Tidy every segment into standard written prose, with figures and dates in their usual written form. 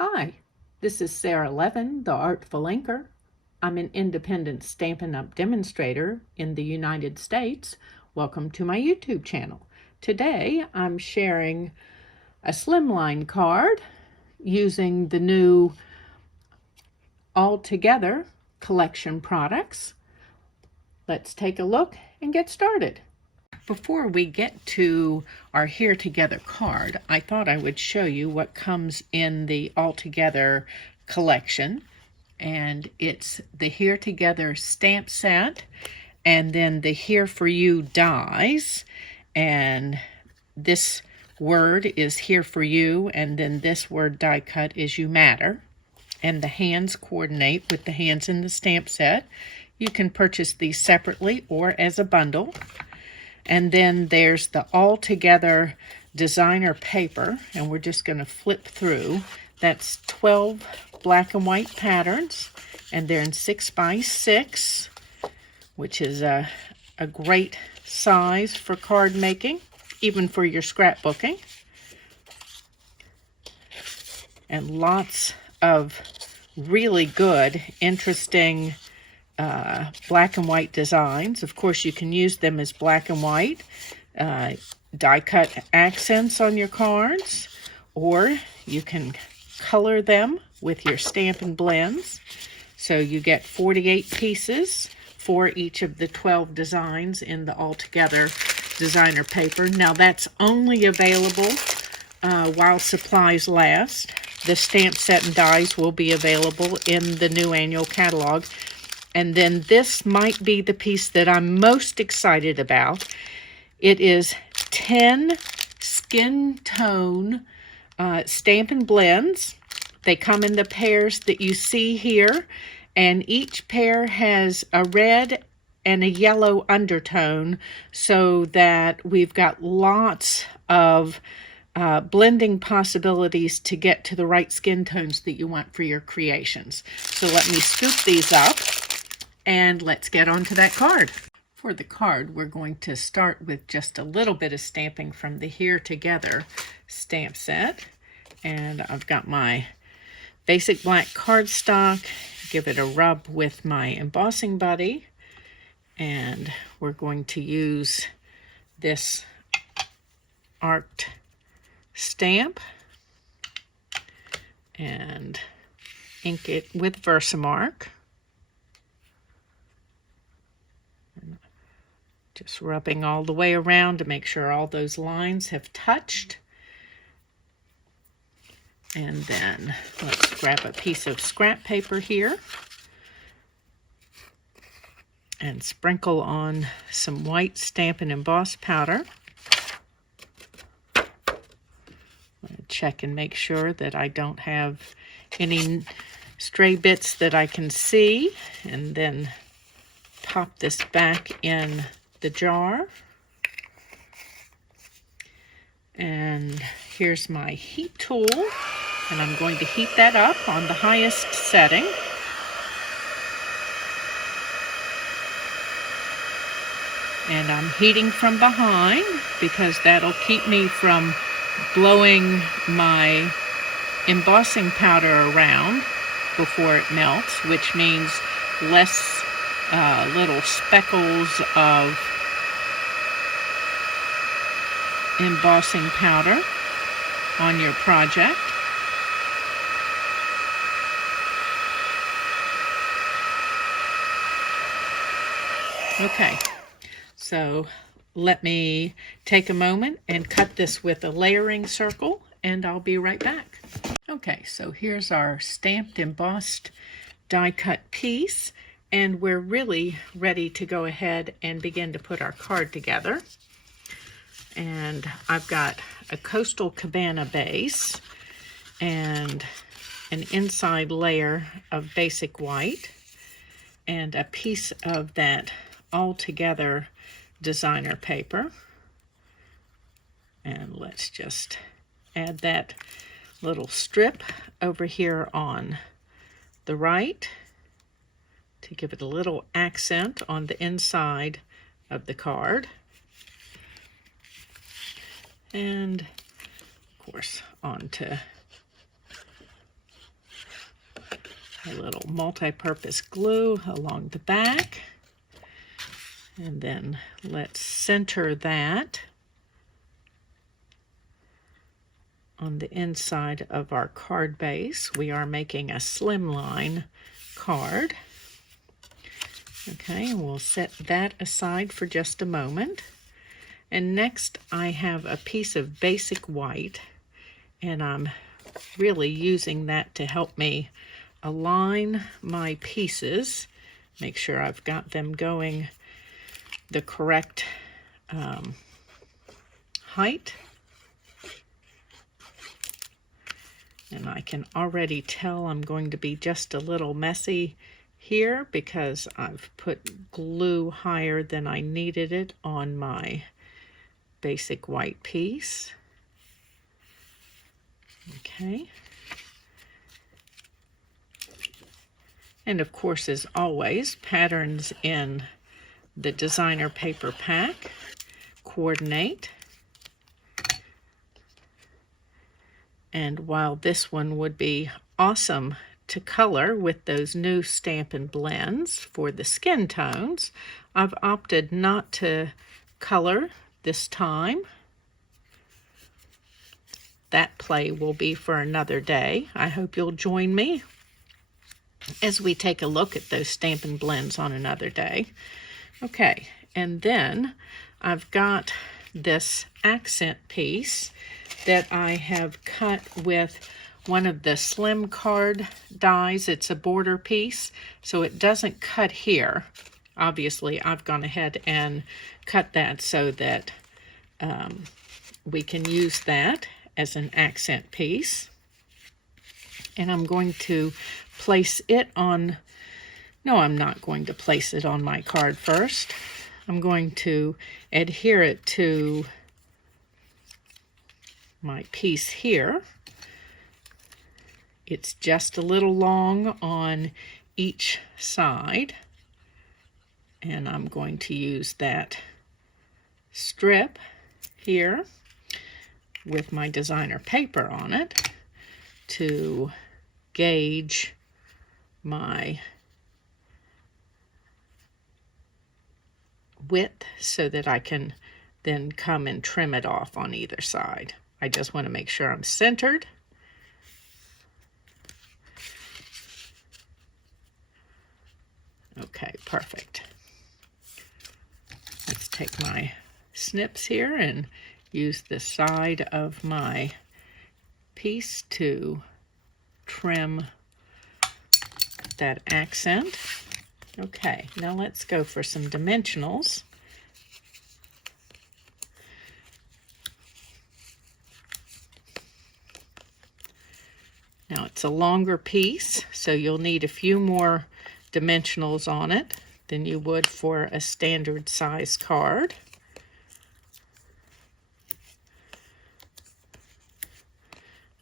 Hi, this is Sara Levin, the Artful Inker. I'm an independent Stampin' Up! Demonstrator in the United States. Welcome to my YouTube channel. Today I'm sharing a Slimline card using the new All Together collection products. Let's take a look and get started. Before we get to our Here Together card, I thought I would show you what comes in the All Together collection. And it's the Here Together stamp set, and then the Here For You dies. And this word is Here For You, and then this word die cut is You Matter. And the hands coordinate with the hands in the stamp set. You can purchase these separately or as a bundle. And then there's the All Together designer paper, and we're just going to flip through. That's 12 black and white patterns, and they're in 6x6, which is a great size for card making, even for your scrapbooking. And lots of really good, interesting black and white designs. Of course, you can use them as black and white, die cut accents on your cards, or you can color them with your Stampin' Blends. So you get 48 pieces for each of the 12 designs in the All Together designer paper. Now that's only available while supplies last. The stamp set and dies will be available in the new annual catalog. And then this might be the piece that I'm most excited about. It is 10 skin tone Stampin' Blends. They come in the pairs that you see here, and each pair has a red and a yellow undertone, so that we've got lots of blending possibilities to get to the right skin tones that you want for your creations. So let me scoop these up. And let's get on to that card. For the card, we're going to start with just a little bit of stamping from the Here Together stamp set. And I've got my basic black cardstock. Give it a rub with my embossing buddy. And we're going to use this arced stamp and ink it with Versamark. Just rubbing all the way around to make sure all those lines have touched. And then let's grab a piece of scrap paper here and sprinkle on some white Stampin' Emboss powder. I'm going to check and make sure that I don't have any stray bits that I can see, and then pop this back in the jar. And here's my heat tool, and I'm going to heat that up on the highest setting. And I'm heating from behind because that'll keep me from blowing my embossing powder around before it melts, which means less little speckles of embossing powder on your project. Okay, so let me take a moment and cut this with a layering circle, and I'll be right back. Okay, so here's our stamped embossed die cut piece, and we're really ready to go ahead and begin to put our card together. And I've got a Coastal Cabana base and an inside layer of basic white and a piece of that All Together designer paper. And let's just add that little strip over here on the right to give it a little accent on the inside of the card. And of course onto a little multi-purpose glue along the back. And then let's center that on the inside of our card base. We are making a slimline card. Okay, and we'll set that aside for just a moment. And next I have a piece of basic white, and I'm really using that to help me align my pieces, make sure I've got them going the correct height. And I can already tell I'm going to be just a little messy here because I've put glue higher than I needed it on my basic white piece. Okay. And of course, as always, patterns in the designer paper pack coordinate. And while this one would be awesome to color with those new Stampin' blends for the skin tones, I've opted not to color this time. That play will be for another day. I hope you'll join me as we take a look at those Stampin' blends on another day. Okay, and then I've got this accent piece that I have cut with one of the slim card dies. It's a border piece, so it doesn't cut here. Obviously, I've gone ahead and cut that so that we can use that as an accent piece. And I'm going to place it on, no, I'm not going to place it on my card first. I'm going to adhere it to my piece here. It's just a little long on each side, and I'm going to use that strip here with my designer paper on it to gauge my width so that I can then come and trim it off on either side. I just want to make sure I'm centered. Okay, perfect. Let's take my snips here and use the side of my piece to trim that accent. Okay, now let's go for some dimensionals. Now it's a longer piece, so you'll need a few more dimensionals on it than you would for a standard size card.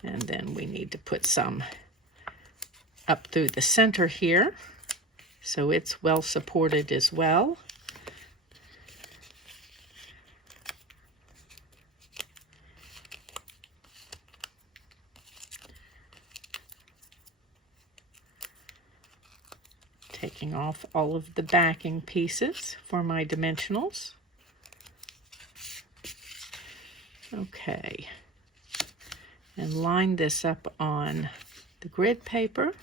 And then we need to put some up through the center here, so it's well supported as well. Taking off all of the backing pieces for my dimensionals. Okay, and line this up on the grid paper.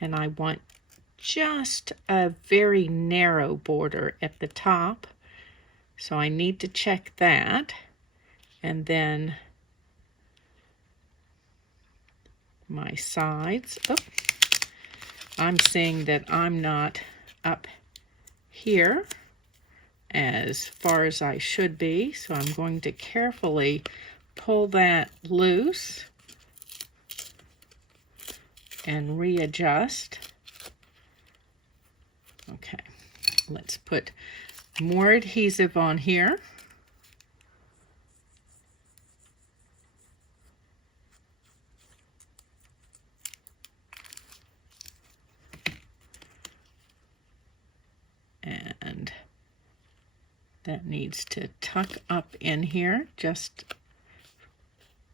And I want just a very narrow border at the top, so I need to check that. And then my sides. Oh, I'm seeing that I'm not up here as far as I should be, so I'm going to carefully pull that loose and readjust. Okay, let's put more adhesive on here. And that needs to tuck up in here just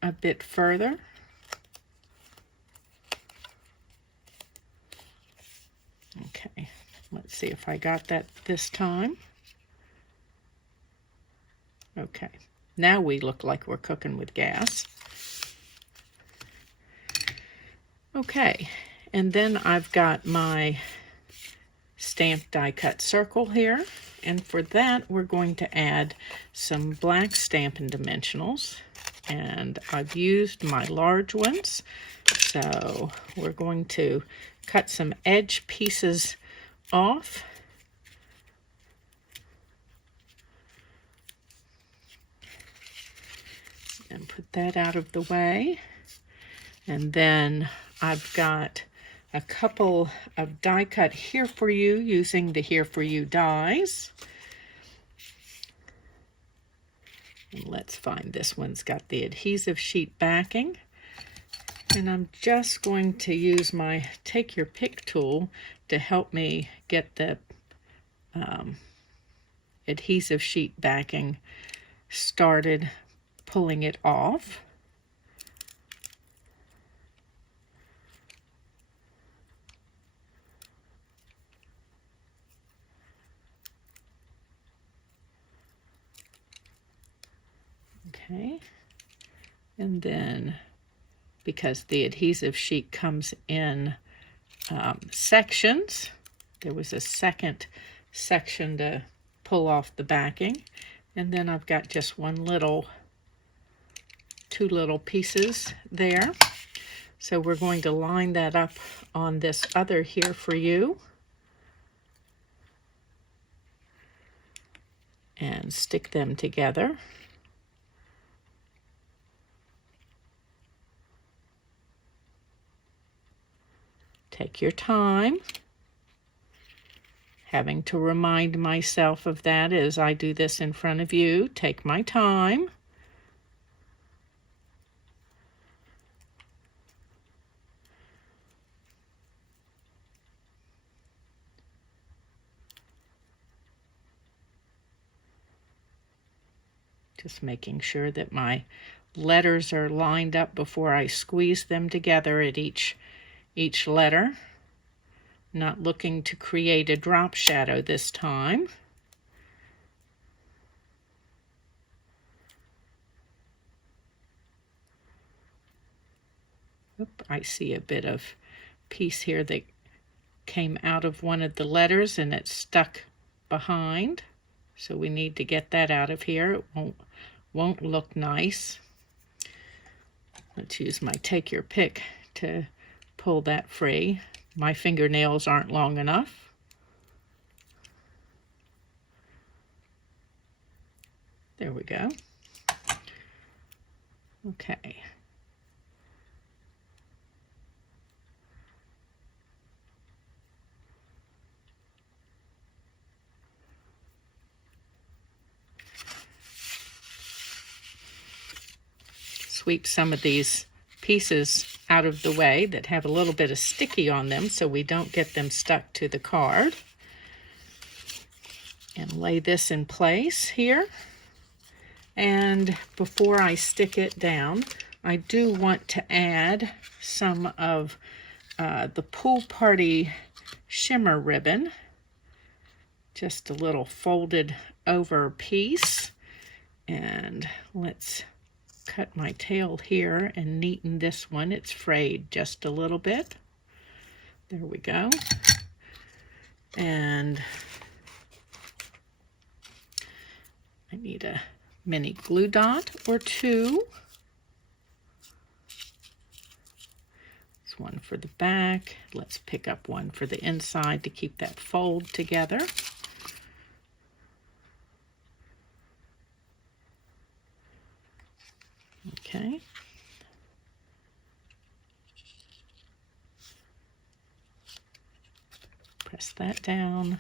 a bit further. see if I got that this time. Okay, now we look like we're cooking with gas. Okay, and then I've got my stamped die cut circle here, and for that we're going to add some black Stampin' Dimensionals, and I've used my large ones, so we're going to cut some edge pieces off. And put that out of the way. And then I've got a couple of die cut Here For You using the Here For You dies. And let's find this one's got the adhesive sheet backing. And I'm just going to use my Take Your Pick tool to help me get the adhesive sheet backing started, pulling it off. Okay, and then because the adhesive sheet comes in sections, there was a second section to pull off the backing, and then I've got just two little pieces there. So we're going to line that up on this other Here For You and stick them together. Take your time. Having to remind myself of that as I do this in front of you. Take my time. Just making sure that my letters are lined up before I squeeze them together at each letter. Not looking to create a drop shadow this time. Oop, I see a bit of piece here that came out of one of the letters and it's stuck behind. So we need to get that out of here. It won't look nice. Let's use my Take Your Pick to pull that free. My fingernails aren't long enough. There we go. Okay. Sweep some of these pieces out of the way that have a little bit of sticky on them so we don't get them stuck to the card. And lay this in place here. And before I stick it down, I do want to add some of the Pool Party shimmer ribbon. Just a little folded over piece. And let's cut my tail here and neaten this one. It's frayed just a little bit. There we go. And I need a mini glue dot or two. It's one for the back. Let's pick up one for the inside to keep that fold together. Okay. Press that down.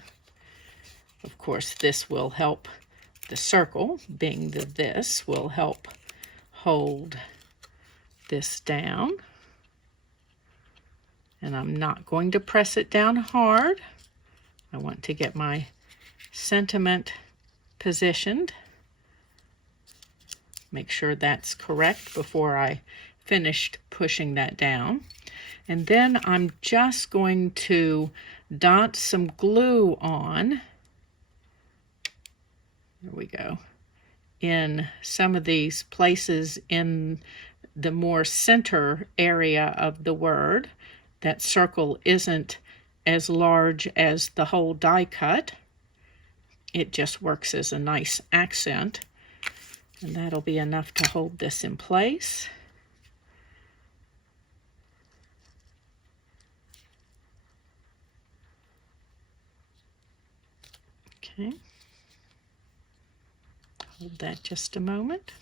Of course, this will help, the circle being this will help hold this down. And I'm not going to press it down hard. I want to get my sentiment positioned. Make sure that's correct before I finished pushing that down. And then I'm just going to dot some glue on, there we go, in some of these places in the more center area of the word. That circle isn't as large as the whole die cut. It just works as a nice accent, and that'll be enough to hold this in place. Okay, hold that just a moment.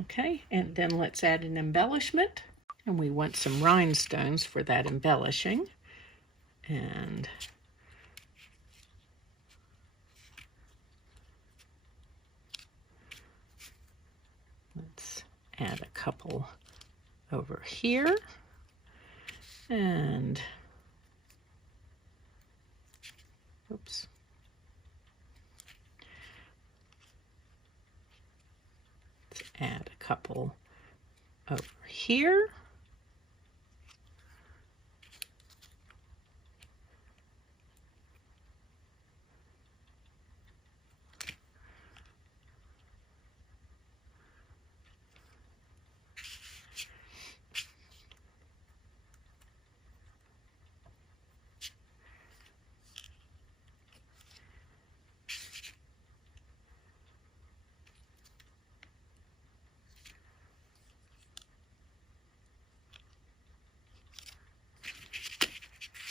Okay, and then let's add an embellishment. And we want some rhinestones for that embellishing. And let's add a couple over here. And, oops. Let's add a couple over here.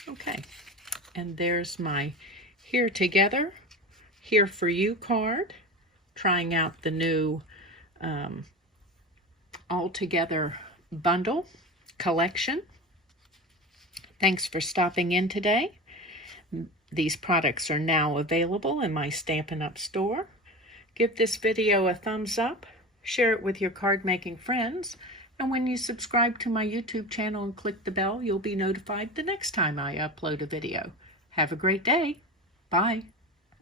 Okay, and there's my Here Together, Here For You card, trying out the new All Together bundle collection. Thanks for stopping in today. These products are now available in my Stampin' Up! Store. Give this video a thumbs up, share it with your card-making friends, and when you subscribe to my YouTube channel and click the bell, you'll be notified the next time I upload a video. Have a great day. Bye.